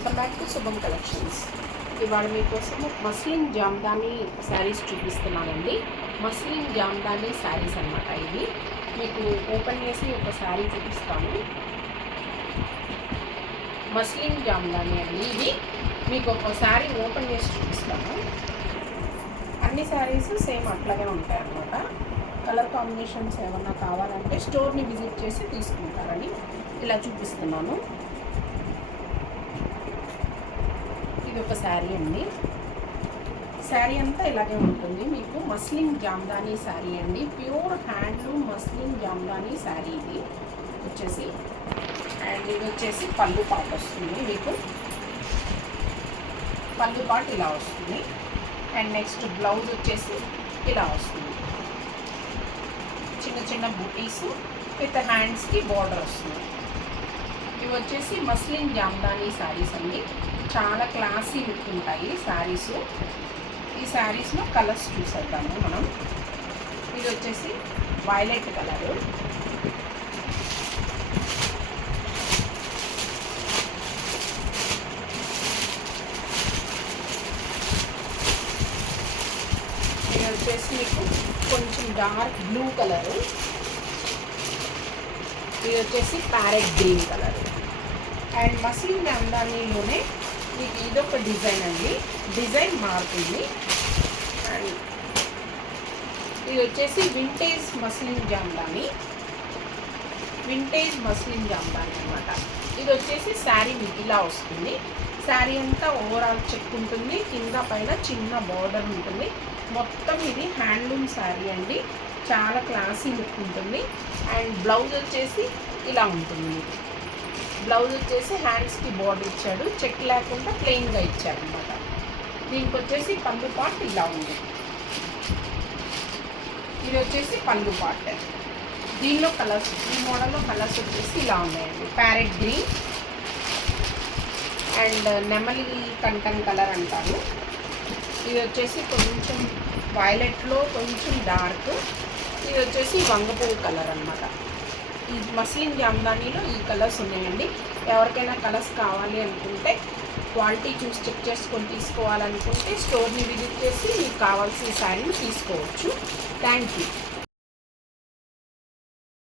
Welcome back to శుభం collections. ఇవాళ మీకోసం మస్లిన్ జామ్దాని శారీస్ చూపిస్తున్నానండి. మస్లిన్ జామ్దాని శారీస్ అన్నమాట. ఇవి మీకు ఓపెన్ చేసి ఒక శారీ చూపిస్తాను. మస్లిన్ జామ్దాని అండి. ఇవి మీకు ఒక శారీ ఓపెన్ చేసి చూపిస్తాను. అన్ని శారీస్ సేమ్ అట్లాగే ఉంటాయి అన్నమాట. కలర్ కాంబినేషన్స్ ఏమన్నా కావాలంటే స్టోర్ని విజిట్ చేసి తీసుకుంటారని ఇలా చూపిస్తున్నాను. ఇది ఒక శారీ అండి. శారీ అంతా ఇలాగే ఉంటుంది. మీకు మస్లిన్ జామ్దాని శారీ అండి. Pure handloom muslin Jamdani sari ఇది వచ్చేసి. అండ్ ఇది వచ్చేసి పళ్ళు పాట వస్తుంది. మీకు పళ్ళు పాట ఇలా వస్తుంది. అండ్ నెక్స్ట్ బ్లౌజ్ వచ్చేసి ఇలా వస్తుంది. చిన్న చిన్న బూటీస్ విత్ హ్యాండ్స్కి బార్డర్ వస్తుంది. ఇవి వచ్చేసి మస్లిన్ జామ్దాని శారీస్ అండి. చాలా క్లాసీ లుక్ ఉంటాయి శారీస్. ఈ శారీస్లో కలర్స్ చూసేద్దాము మనం. ఇది వచ్చేసి వైలెట్ కలరు, ఇది వచ్చేసి మీకు కొంచెం డార్క్ బ్లూ కలరు, ఇది వచ్చేసి parrot green colour. And muslin జామ్దానీలోనే మీకు ఇదొక డిజైన్ అండి. డిజైన్ మారుతుంది. అండ్ ఇది వచ్చేసి vintage muslin jamdani. Vintage muslin jamdani అనమాట. ఇది వచ్చేసి శారీ మీకు ఇలా వస్తుంది. శారీ అంతా ఓవరాల్ చెక్ ఉంటుంది. కింద పైన చిన్న బార్డర్ ఉంటుంది. మొత్తం ఇది హ్యాండ్లూమ్ శారీ అండి. చాలా క్లాసీ లుక్ ఉంటుంది. అండ్ బ్లౌజ్ వచ్చేసి ఇలా ఉంటుంది. బ్లౌజ్ వచ్చేసి హ్యాండ్స్కి బార్డర్ ఇచ్చాడు. చెక్ లేకుండా ప్లెయిన్గా ఇచ్చాడు అనమాట. దీనికి వచ్చేసి పళ్ళు పార్ట్ ఇలా ఉంది. ఇది వచ్చేసి పళ్ళు పార్ట్. దీనిలో కలర్స్, ఈ మోడల్లో కలర్స్ వచ్చేసి ఇలా ఉన్నాయండి. ప్యారెట్ గ్రీన్ అండ్ నెమలి కంటన్ కలర్ అంటారు. ఇది వచ్చేసి కొంచెం వైలెట్లో కొంచెం డార్క్. ఇది వచ్చేసి వంగపువ్వు కలర్ అనమాట. ఈ మస్లిన్ జామ్దానీలో ఈ కలర్స్ ఉన్నాయండి. ఎవరికైనా కలర్స్ కావాలి అనుకుంటే క్వాలిటీ చూసి చెక్ చేసుకొని తీసుకోవాలనుకుంటే స్టోర్ని విజిట్ చేసి మీకు కావాల్సిన శారీని తీసుకోవచ్చు. Thank you.